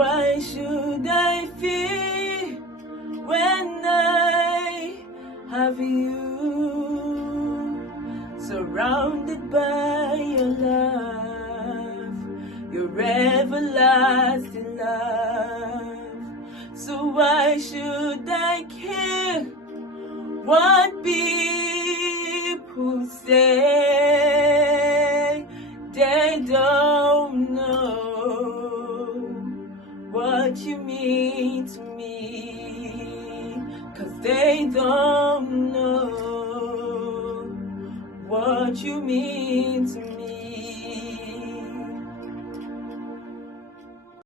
Why should I fear when I have you? Surrounded by your love, your everlasting love. So why should I care what people say? They don't know what you mean to me, 'cause they don't know what you mean to me.